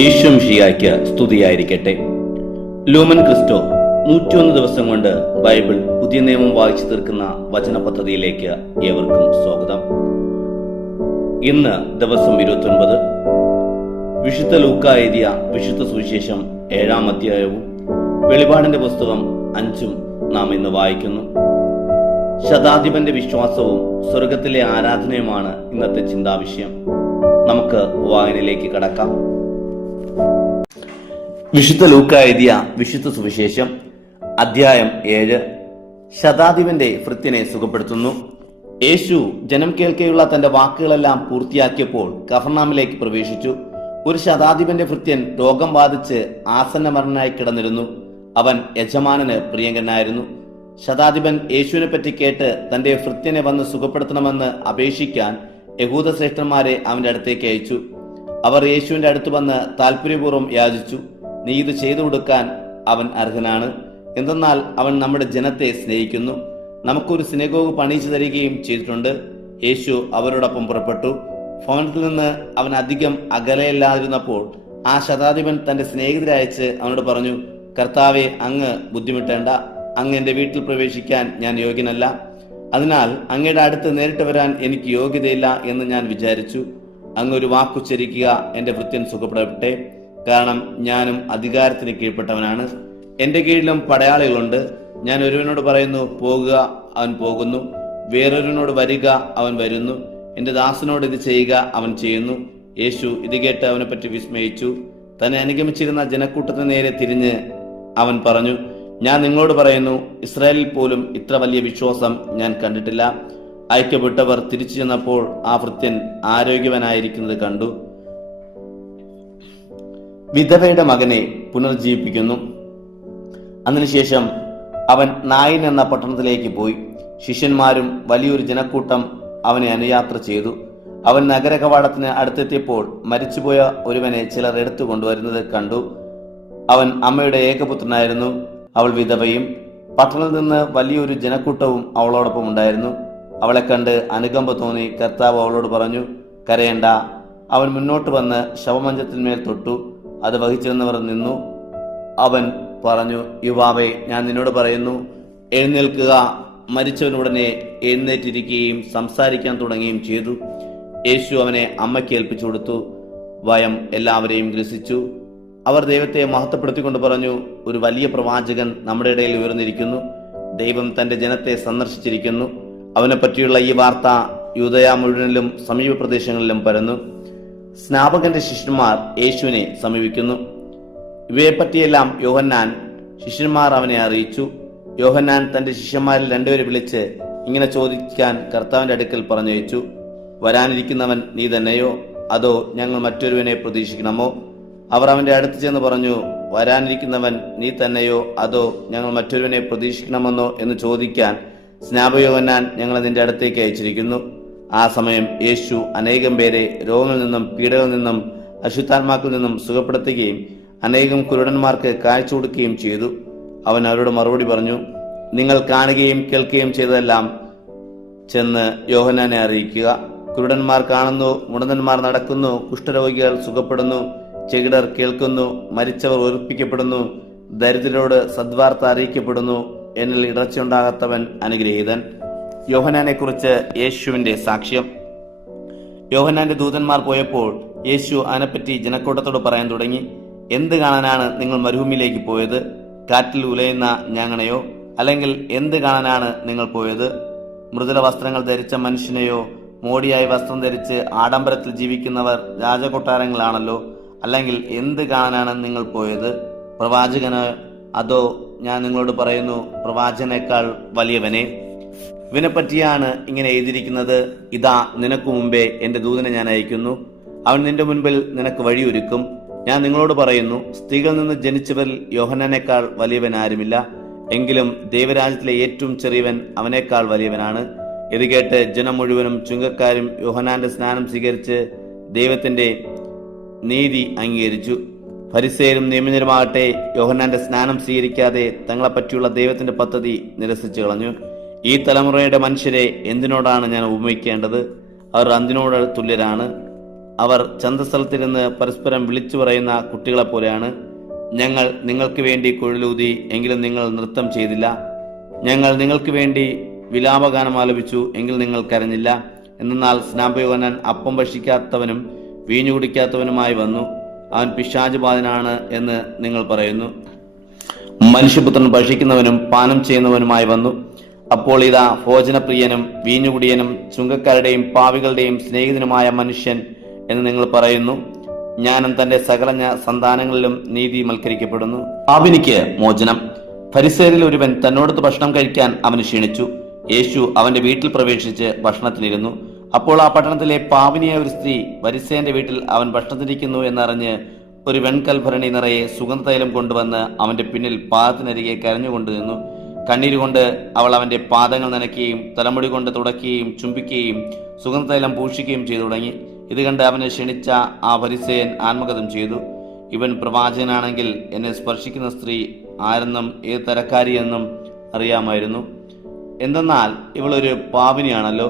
ഈശ്വംഷിയായ്ക്ക് സ്തുതിയായിരിക്കട്ടെ. Lumen Cristo 101 ദിവസം കൊണ്ട് ബൈബിൾ പുതിയ നിയമം വായിച്ചു തീർക്കുന്ന വചന പദ്ധതിയിലേക്ക് ഏവർക്കും സ്വാഗതം. ഇന്ന് ദിവസം 29. വിശുദ്ധ ലൂക്കാ എഴുതിയ വിശുദ്ധ സുവിശേഷം 7-ാം അധ്യായവും വെളിപാടിന്റെ പുസ്തകം 5 നാം ഇന്ന് വായിക്കുന്നു. ശതാധിപന്റെ വിശ്വാസവും സ്വർഗത്തിലെ ആരാധനയുമാണ് ഇന്നത്തെ ചിന്താവിഷയം. നമുക്ക് വായനയിലേക്ക് കടക്കാം. വിശുദ്ധ ലൂക്കാ എഴുതിയ വിശുദ്ധ സുവിശേഷം അധ്യായം 7. ശതാധിപന്റെ ഭൃത്യനെ സുഖപ്പെടുത്തുന്നു. യേശു ജനം കേൾക്കെയുള്ള തന്റെ വാക്കുകളെല്ലാം പൂർത്തിയാക്കിയപ്പോൾ കഫർനാമിലേക്ക് പ്രവേശിച്ചു. ഒരു ശതാധിപന്റെ ഭൃത്യൻ രോഗം ബാധിച്ച് ആസന്നമരണനായി കിടന്നിരുന്നു. അവൻ യജമാനന് പ്രിയങ്കനായിരുന്നു. ശതാധിപൻ യേശുവിനെ പറ്റി കേട്ട് തന്റെ ഭൃത്യനെ വന്ന് സുഖപ്പെടുത്തണമെന്ന് അപേക്ഷിക്കാൻ യഹൂദ ശ്രേഷ്ഠന്മാരെ അവന്റെ അടുത്തേക്ക് അയച്ചു. അവർ യേശുവിന്റെ അടുത്ത് വന്ന് താല്പര്യപൂർവ്വം യാചിച്ചു, നീ ഇത് ചെയ്തു കൊടുക്കാൻ അവൻ അർഹനാണ്. എന്തെന്നാൽ അവൻ നമ്മുടെ ജനത്തെ സ്നേഹിക്കുന്നു. നമുക്കൊരു സിനഗോഗ് പണിയിച്ചു തരികയും ചെയ്തിട്ടുണ്ട്. യേശു അവരോടൊപ്പം പുറപ്പെട്ടു. ഭവനത്തിൽ നിന്ന് അവൻ അധികം അകലെയല്ലാതിരുന്നപ്പോൾ ആ ശതാധിപൻ തന്റെ സ്നേഹിതരയച്ച് അവനോട് പറഞ്ഞു, കർത്താവെ, അങ്ങ് ബുദ്ധിമുട്ടേണ്ട. അങ്ങ് എന്റെ വീട്ടിൽ പ്രവേശിക്കാൻ ഞാൻ യോഗ്യനല്ല. അതിനാൽ അങ്ങയുടെ അടുത്ത് നേരിട്ട് വരാൻ എനിക്ക് യോഗ്യതയില്ല എന്ന് ഞാൻ വിചാരിച്ചു. അങ്ങ് ഒരു വാക്കുച്ചരിക്കുക, എന്റെ ഭൃത്യൻ സുഖപ്പെടട്ടെ. കാരണം ഞാനും അധികാരത്തിന് കീഴ്പ്പെട്ടവനാണ്. എന്റെ കീഴിലും പടയാളികളുണ്ട്. ഞാൻ ഒരുവനോട് പറയുന്നു, പോകുക, അവൻ പോകുന്നു. വേറൊരുവനോട് വരിക, അവൻ വരുന്നു. എന്റെ ദാസനോട് ഇത് ചെയ്യുക, അവൻ ചെയ്യുന്നു. യേശു ഇത് കേട്ട് അവനെ പറ്റി വിസ്മയിച്ചു. തന്നെ അനുഗമിച്ചിരുന്ന ജനക്കൂട്ടത്തിന് നേരെ തിരിഞ്ഞ് അവൻ പറഞ്ഞു, ഞാൻ നിങ്ങളോട് പറയുന്നു, ഇസ്രായേലിൽ പോലും ഇത്ര വലിയ വിശ്വാസം ഞാൻ കണ്ടിട്ടില്ല. അയക്കപ്പെട്ടവർ തിരിച്ചു ചെന്നപ്പോൾ ആ ഭൃത്യൻ ആരോഗ്യവാനായിരിക്കുന്നത് കണ്ടു. വിധവയുടെ മകനെ പുനർജീവിപ്പിക്കുന്നു. അതിനുശേഷം അവൻ നായിൻ എന്ന പട്ടണത്തിലേക്ക് പോയി. ശിഷ്യന്മാരും വലിയൊരു ജനക്കൂട്ടം അവനെ അനുയാത്ര ചെയ്തു. അവൻ നഗര കവാടത്തിന് അടുത്തെത്തിയപ്പോൾ മരിച്ചുപോയ ഒരുവനെ ചിലർ എടുത്തു കൊണ്ടുവരുന്നത് കണ്ടു. അവൻ അമ്മയുടെ ഏകപുത്രനായിരുന്നു. അവൾ വിധവയും. പട്ടണത്തിൽ നിന്ന് വലിയൊരു ജനക്കൂട്ടവും അവളോടൊപ്പം ഉണ്ടായിരുന്നു. അവളെ കണ്ട് അനുകമ്പ തോന്നി കർത്താവ് അവളോട് പറഞ്ഞു, കരയണ്ട. അവൻ മുന്നോട്ട് വന്ന് ശവമഞ്ചത്തിന്മേൽ തൊട്ടു. അത് വഹിച്ചിരുന്നവർ നിന്നു. അവൻ പറഞ്ഞു, യുവാവേ, ഞാൻ നിന്നോട് പറയുന്നു, എഴുന്നേൽക്കുക. മരിച്ചവനുടനെ എഴുന്നേറ്റിരിക്കുകയും സംസാരിക്കാൻ തുടങ്ങുകയും ചെയ്തു. യേശു അവനെ അമ്മയ്ക്ക് ഏൽപ്പിച്ചു കൊടുത്തു. ഭയം എല്ലാവരെയും ഗ്രസിച്ചു. അവർ ദൈവത്തെ മഹത്വപ്പെടുത്തിക്കൊണ്ട് പറഞ്ഞു, ഒരു വലിയ പ്രവാചകൻ നമ്മുടെ ഇടയിൽ ഉയർന്നിരിക്കുന്നു. ദൈവം തന്റെ ജനത്തെ സന്ദർശിച്ചിരിക്കുന്നു. അവനെ പറ്റിയുള്ള ഈ വാർത്ത യൂദയ മുഴുവനിലും സമീപ പ്രദേശങ്ങളിലും പരന്നു. സ്നാപകന്റെ ശിഷ്യന്മാർ യേശുവിനെ സമീപിക്കുന്നു. ഇവയെപ്പറ്റിയെല്ലാം യോഹന്നാൻ ശിഷ്യന്മാർ അവനെ അറിയിച്ചു. യോഹന്നാൻ തന്റെ ശിഷ്യന്മാരിൽ 2 പേരെ വിളിച്ച് ഇങ്ങനെ ചോദിക്കാൻ കർത്താവിന്റെ അടുക്കൽ പറഞ്ഞയച്ചു, വരാനിരിക്കുന്നവൻ നീ തന്നെയോ, അതോ ഞങ്ങൾ മറ്റൊരുവനെ പ്രതീക്ഷിക്കണമോ? അവർ അവന്റെ അടുത്ത് ചെന്ന് പറഞ്ഞു, വരാനിരിക്കുന്നവൻ നീ തന്നെയോ, അതോ ഞങ്ങൾ മറ്റൊരുവനെ പ്രതീക്ഷിക്കണമെന്നോ എന്ന് ചോദിക്കാൻ സ്നാപകയോഹന്നാൻ ഞങ്ങളെ നിന്റെ അടുത്തേക്ക് അയച്ചിരിക്കുന്നു. ആ സമയം യേശു അനേകം പേരെ രോഗങ്ങളിൽ നിന്നും പീഡകളിൽ നിന്നും അശുദ്ധാത്മാക്കളിൽ നിന്നും സുഖപ്പെടുത്തുകയും അനേകം കുരുടന്മാർക്ക് കാഴ്ച കൊടുക്കുകയും ചെയ്തു. അവൻ അവരോട് മറുപടി പറഞ്ഞു, നിങ്ങൾ കാണുകയും കേൾക്കുകയും ചെയ്തതെല്ലാം ചെന്ന് യോഹന്നാനെ അറിയിക്കുക. കുരുടന്മാർ കാണുന്നു, മുടന്തന്മാർ നടക്കുന്നു, കുഷ്ഠരോഗികൾ സുഖപ്പെടുന്നു, ചെകിടർ കേൾക്കുന്നു, മരിച്ചവർ ഉയർപ്പിക്കപ്പെടുന്നു, ദരിദ്രരോട് സദ്വാർത്ത അറിയിക്കപ്പെടുന്നു. എന്നിൽ ഇടർച്ചയുണ്ടാകാത്തവൻ അനുഗ്രഹീതൻ. യോഹന്നാനെ കുറിച്ച് യേശുവിന്റെ സാക്ഷ്യം. യോഹന്നാന്റെ ദൂതന്മാർ പോയപ്പോൾ യേശു അതിനെപ്പറ്റി ജനക്കൂട്ടത്തോട് പറയാൻ തുടങ്ങി. എന്ത് കാണാനാണ് നിങ്ങൾ മരുഭൂമിയിലേക്ക് പോയത്? കാറ്റിൽ ഉലയുന്ന ഞാങ്ങണയോ? അല്ലെങ്കിൽ എന്ത് കാണാനാണ് നിങ്ങൾ പോയത്? മൃദുല വസ്ത്രങ്ങൾ ധരിച്ച മനുഷ്യനെയോ? മോടിയായി വസ്ത്രം ധരിച്ച് ആഡംബരത്തിൽ ജീവിക്കുന്നവർ രാജകൊട്ടാരങ്ങളാണല്ലോ. അല്ലെങ്കിൽ എന്ത് കാണാനാണ് നിങ്ങൾ പോയത്? പ്രവാചകന്? അതോ ഞാൻ നിങ്ങളോട് പറയുന്നു, പ്രവാചകനേക്കാൾ വലിയവനെ. ഇവനെപ്പറ്റിയാണ് ഇങ്ങനെ എഴുതിയിരിക്കുന്നത്, ഇതാ നിനക്ക് മുമ്പേ എന്റെ ദൂതനെ ഞാൻ അയക്കുന്നു. അവൻ നിന്റെ മുൻപിൽ നിനക്ക് വഴിയൊരുക്കും. ഞാൻ നിങ്ങളോട് പറയുന്നു, സ്ത്രീകളിൽ നിന്ന് ജനിച്ചവരിൽ യോഹന്നാനേക്കാൾ വലിയവൻ ആരുമില്ല. എങ്കിലും ദൈവരാജ്യത്തിലെ ഏറ്റവും ചെറിയവൻ അവനേക്കാൾ വലിയവനാണ്. ഇത് കേട്ട് ജനം മുഴുവനും ചുങ്കക്കാരും യോഹന്നാന്റെ സ്നാനം സ്വീകരിച്ച് ദൈവത്തിന്റെ നീതി അംഗീകരിച്ചു. ഫരിസേയരും നിയമജ്ഞരുമാകട്ടെ യോഹന്നാന്റെ സ്നാനം സ്വീകരിക്കാതെ തങ്ങളെപ്പറ്റിയുള്ള ദൈവത്തിന്റെ പദ്ധതി നിരസിച്ചു കളഞ്ഞു. ഈ തലമുറയുടെ മനുഷ്യരെ എന്തിനോടാണ് ഞാൻ ഉപമിക്കേണ്ടത്? അവർ അന്തിനോട് തുല്യരാണ്. അവർ ചന്തസ്ഥലത്തിരുന്ന് പരസ്പരം വിളിച്ചു പറയുന്ന കുട്ടികളെപ്പോലെയാണ്. ഞങ്ങൾ നിങ്ങൾക്ക് വേണ്ടി കുഴലൂതി, എങ്കിലും നിങ്ങൾ നൃത്തം ചെയ്തില്ല. ഞങ്ങൾ നിങ്ങൾക്ക് വേണ്ടി വിലാപഗാനം ആലപിച്ചു, എങ്കിൽ നിങ്ങൾ കരഞ്ഞില്ല. എന്നാൽ സ്നാപക യോഹന്നാൻ അപ്പം ഭക്ഷിക്കാത്തവനും വീഞ്ഞു കുടിക്കാത്തവനുമായി വന്നു, അവൻ പിശാച് ബാധനാണ് എന്ന് നിങ്ങൾ പറയുന്നു. മനുഷ്യപുത്രൻ ഭക്ഷിക്കുന്നവനും പാനം ചെയ്യുന്നവനുമായി വന്നു. അപ്പോൾ ഇതാ ഭോജനപ്രിയനും വീഞ്ഞുകുടിയനും ചുങ്കക്കാരുടെയും പാവികളുടെയും സ്നേഹിതനുമായ മനുഷ്യൻ എന്ന് നിങ്ങൾ പറയുന്നു. ജ്ഞാനം തന്റെ സകല സന്താനങ്ങളിലും നീതിമൽക്കരിക്കപ്പെടുന്നു. പാപിനിക്ക് മോചനം. ഫരിസേരിൽ ഒരുവൻ തന്നോടൊത്ത് ഭക്ഷണം കഴിക്കാൻ അവന് ക്ഷണിച്ചു. യേശു അവന്റെ വീട്ടിൽ പ്രവേശിച്ച് ഭക്ഷണത്തിലിരുന്നു. അപ്പോൾ ആ പട്ടണത്തിലെ പാപിനിയായ ഒരു സ്ത്രീ ഫരിസേയന്റെ വീട്ടിൽ അവൻ ഭക്ഷണത്തിരിക്കുന്നു എന്നറിഞ്ഞ് ഒരു വെൺകൽഭരണി നിറയെ സുഗന്ധതൈലം കൊണ്ടുവന്ന് അവന്റെ പിന്നിൽ പാദത്തിനരികെ കരഞ്ഞുകൊണ്ട് നിന്നു. കണ്ണീരുകൊണ്ട് അവൾ അവന്റെ പാദങ്ങൾ നനയ്ക്കുകയും തലമുടി കൊണ്ട് തുടയ്ക്കുകയും ചുംബിക്കുകയും സുഗന്ധതൈലം പൂഷിക്കുകയും ചെയ്തു തുടങ്ങി. ഇത് കണ്ട് അവനെ ക്ഷണിച്ച ആ ഫരിസേയൻ ആത്മഗതം ചെയ്തു, ഇവൻ പ്രവാചകനാണെങ്കിൽ എന്നെ സ്പർശിക്കുന്ന സ്ത്രീ ആരെന്നും ഏത് തരക്കാരിയെന്നും അറിയാമായിരുന്നു. എന്തെന്നാൽ ഇവളൊരു പാപിനിയാണല്ലോ.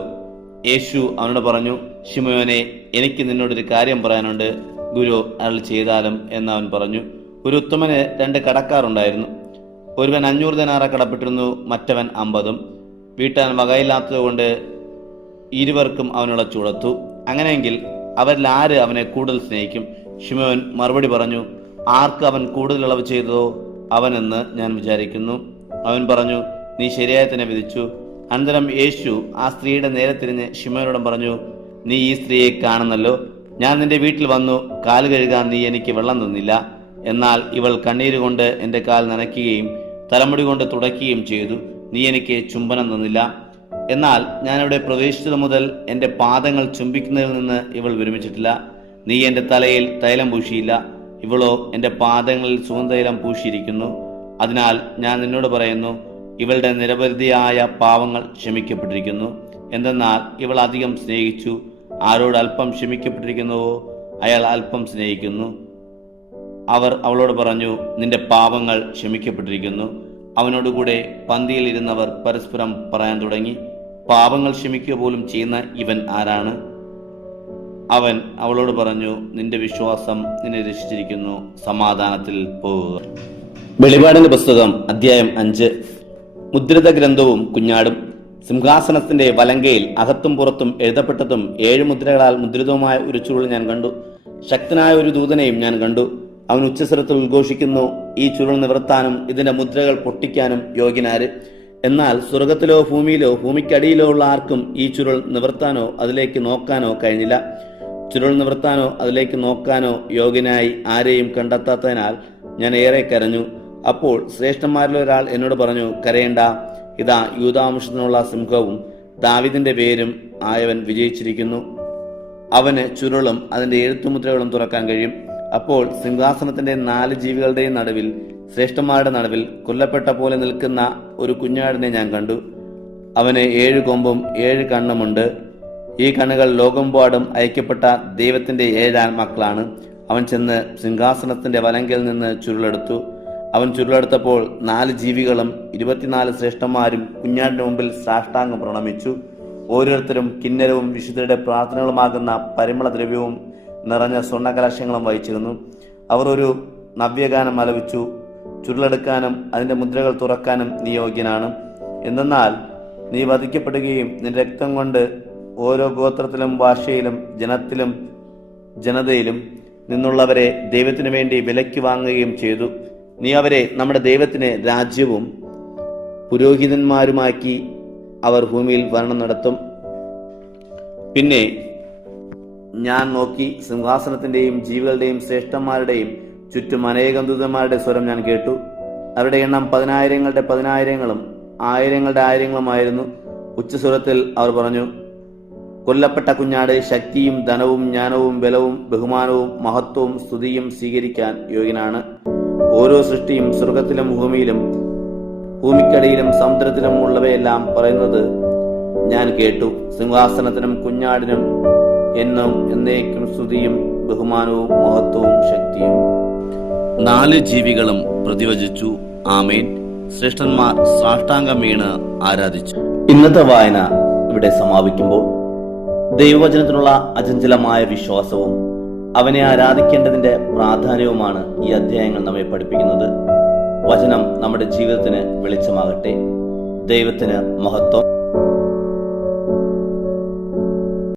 യേശു അവനോട് പറഞ്ഞു, ശിമയോനെ, എനിക്ക് നിന്നോടൊരു കാര്യം പറയാനുണ്ട്, ഗുരു അരുളി ചെയ്താലും എന്ന് അവൻ പറഞ്ഞു. ഒരു ഉത്തമന് 2 കടക്കാരുണ്ടായിരുന്നു. ഒരുവൻ 500 ദിനാറ കടപ്പെട്ടിരുന്നു, മറ്റവൻ 50. വീട്ടാൻ വകയില്ലാത്തത് കൊണ്ട് ഇരുവർക്കും അവനുള്ള ചുടത്തു. അങ്ങനെയെങ്കിൽ അവരിൽ ആര് അവനെ കൂടുതൽ സ്നേഹിക്കും? ശിമയോൻ മറുപടി പറഞ്ഞു, ആർക്ക് അവൻ കൂടുതൽ ഇളവ് ചെയ്തതോ അവനെന്ന് ഞാൻ വിചാരിക്കുന്നു. അവൻ പറഞ്ഞു, നീ ശരിയായി തന്നെ വിധിച്ചു. അനന്തരം യേശു ആ സ്ത്രീയുടെ നേരെ തിരിഞ്ഞ് ശിമയോനോടും പറഞ്ഞു, നീ ഈ സ്ത്രീയെ കാണുന്നല്ലോ. ഞാൻ നിന്റെ വീട്ടിൽ വന്നു, കാല് കഴുകാൻ നീ എനിക്ക് വെള്ളം തന്നില്ല. എന്നാൽ ഇവൾ കണ്ണീരുകൊണ്ട് എൻ്റെ കാൽ നനയ്ക്കുകയും തലമുടി കൊണ്ട് തുടയ്ക്കുകയും ചെയ്തു. നീ എനിക്ക് ചുംബനം തന്നില്ല. എന്നാൽ ഞാനിവിടെ പ്രവേശിച്ചത് മുതൽ എൻ്റെ പാദങ്ങൾ ചുംബിക്കുന്നതിൽ നിന്ന് ഇവൾ വിരമിച്ചിട്ടില്ല. നീ എൻ്റെ തലയിൽ തൈലം പൂശിയില്ല, ഇവളോ എൻ്റെ പാദങ്ങളിൽ സുഗന്ധതൈലം പൂശിയിരിക്കുന്നു. അതിനാൽ ഞാൻ നിന്നോട് പറയുന്നു, ഇവളുടെ നിരവധിയായ പാവങ്ങൾ ക്ഷമിക്കപ്പെട്ടിരിക്കുന്നു. എന്തെന്നാൽ ഇവൾ അധികം സ്നേഹിച്ചു. ആരോട് അല്പം ക്ഷമിക്കപ്പെട്ടിരിക്കുന്നുവോ അയാൾ അല്പം സ്നേഹിക്കുന്നു. അവർ അവളോട് പറഞ്ഞു, നിന്റെ പാവങ്ങൾ ക്ഷമിക്കപ്പെട്ടിരിക്കുന്നു. അവനോടുകൂടെ പന്തിയിൽ ഇരുന്നവർ പരസ്പരം പറയാൻ തുടങ്ങി, പാപങ്ങൾ ക്ഷമിക്കുക പോലും ചെയ്യുന്ന ഇവൻ ആരാണ്? അവൻ അവളോട് പറഞ്ഞു, നിന്റെ വിശ്വാസം നിന്നെ രക്ഷിച്ചിരിക്കുന്നു, സമാധാനത്തിൽ പോവുക. വെളിപാടിന്റെ പുസ്തകം അധ്യായം 5. മുദ്രിത ഗ്രന്ഥവും കുഞ്ഞാടും. സിംഹാസനത്തിന്റെ വലങ്കയിൽ അകത്തും പുറത്തും എഴുതപ്പെട്ടതും 7 മുദ്രകളാൽ മുദ്രിതവുമായ ഒരു ചുരുൾ ഞാൻ കണ്ടു. ശക്തനായ ഒരു ദൂതനെയും ഞാൻ കണ്ടു. അവൻ ഉച്ചസ്വരത്തിൽ ഉദ്ഘോഷിക്കുന്നു, ഈ ചുരുൾ നിവർത്താനും ഇതിന്റെ മുദ്രകൾ പൊട്ടിക്കാനും യോഗ്യനാര്? എന്നാൽ സ്വർഗത്തിലോ ഭൂമിയിലോ ഭൂമിക്കടിയിലോ ഉള്ള ആർക്കും ഈ ചുരുൾ നിവർത്താനോ അതിലേക്ക് നോക്കാനോ കഴിഞ്ഞില്ല. ചുരുൾ നിവർത്താനോ അതിലേക്ക് നോക്കാനോ യോഗ്യനായി ആരെയും കണ്ടെത്താത്തതിനാൽ ഞാൻ ഏറെ കരഞ്ഞു. അപ്പോൾ ശ്രേഷ്ഠന്മാരിൽ ഒരാൾ എന്നോട് പറഞ്ഞു, കരയേണ്ട, ഇതാ യൂദാവംശത്തിനുള്ള സിംഹവും ദാവീദിന്റെ വേരും ആയവൻ വിജയിച്ചിരിക്കുന്നു. അവന് ചുരുളും അതിന്റെ എഴുത്തുമുദ്രകളും തുറക്കാൻ കഴിയും. അപ്പോൾ സിംഹാസനത്തിന്റെ 4 ജീവികളുടെയും നടുവിൽ, ശ്രേഷ്ഠന്മാരുടെ നടുവിൽ കൊല്ലപ്പെട്ട പോലെ നിൽക്കുന്ന ഒരു കുഞ്ഞാടിനെ ഞാൻ കണ്ടു. അവന് 7 കൊമ്പും 7 കണ്ണുമുണ്ട്. ഈ കണ്ണുകൾ ലോകമെമ്പാടും അയക്കപ്പെട്ട ദൈവത്തിന്റെ 7 ആത്മാക്കളാണ്. അവൻ ചെന്ന് സിംഹാസനത്തിന്റെ വലങ്കയിൽ നിന്ന് ചുരുളെടുത്തു. അവൻ ചുരുളെടുത്തപ്പോൾ 4 ജീവികളും 24 ശ്രേഷ്ഠന്മാരും കുഞ്ഞാടിന്റെ മുമ്പിൽ സാഷ്ടാംഗം പ്രണമിച്ചു. ഓരോരുത്തരും കിന്നരവും വിശുദ്ധരുടെ പ്രാർത്ഥനകളുമാകുന്ന പരിമളദ്രവ്യവും നിറഞ്ഞ സ്വർണ്ണകലശങ്ങളും വഹിച്ചിരുന്നു. അവർ ഒരു നവ്യഗാനം ആലപിച്ചു, ചുരുളെടുക്കാനും അതിന്റെ മുദ്രകൾ തുറക്കാനും നീ യോഗ്യനാണ്. എന്തെന്നാൽ നീ വധിക്കപ്പെടുകയും നിന്റെ രക്തം കൊണ്ട് ഓരോ ഗോത്രത്തിലും ഭാഷയിലും ജനത്തിലും ജനതയിലും നിന്നുള്ളവരെ ദൈവത്തിനു വേണ്ടി വിലയ്ക്ക് വാങ്ങുകയും ചെയ്തു. നീ അവരെ നമ്മുടെ ദൈവത്തിന് രാജ്യവും പുരോഹിതന്മാരുമാക്കി അവർ ഭൂമിയിൽ ഭരണം നടത്തും. പിന്നെ ഞാൻ നോക്കി, സിംഹാസനത്തിന്റെയും ജീവികളുടെയും ശ്രേഷ്ഠന്മാരുടെയും ചുറ്റും അനേകം ദൂതന്മാരുടെ സ്വരം ഞാൻ കേട്ടു. അവരുടെ എണ്ണം 10,000-ങ്ങളുടെ 10,000-ങ്ങളും 1000-ങ്ങളുടെ 1000-ങ്ങളുമായിരുന്നു. ഉച്ചസ്വരത്തിൽ അവർ പറഞ്ഞു, കൊല്ലപ്പെട്ട കുഞ്ഞാട് ശക്തിയും ധനവും ജ്ഞാനവും ബലവും ബഹുമാനവും മഹത്വവും സ്തുതിയും സ്വീകരിക്കാൻ യോഗ്യനാണ്. ഓരോ സൃഷ്ടിയും സ്വർഗത്തിലും ഭൂമിയിലും ഭൂമിക്കടിയിലും സമുദ്രത്തിലും ഉള്ളവയെല്ലാം പറയുന്നത് ഞാൻ കേട്ടു. സിംഹാസനത്തിനും കുഞ്ഞാടിനും എന്നും എന്നേക്കും സ്തുതിയും ബഹുമാനവും മഹത്വവും ശക്തിയും. 4 ജീവികളും പ്രതിവചിച്ചു, ആമേൻ. ശ്രേഷ്ഠന്മാർ സാഷ്ടാംഗം വീണ് ആരാധിച്ചു. ഇന്നത്തെ വായന ഇവിടെ സമാപിക്കുമ്പോൾ ദൈവവചനത്തിനുള്ള അചഞ്ചലമായ വിശ്വാസവും അവനെ ആരാധിക്കേണ്ടതിന്റെ പ്രാധാന്യവുമാണ് ഈ അധ്യായങ്ങൾ നമ്മെ പഠിപ്പിക്കുന്നത്. വചനം നമ്മുടെ ജീവിതത്തിന് വെളിച്ചമാകട്ടെ. ദൈവത്തിന് മഹത്വം.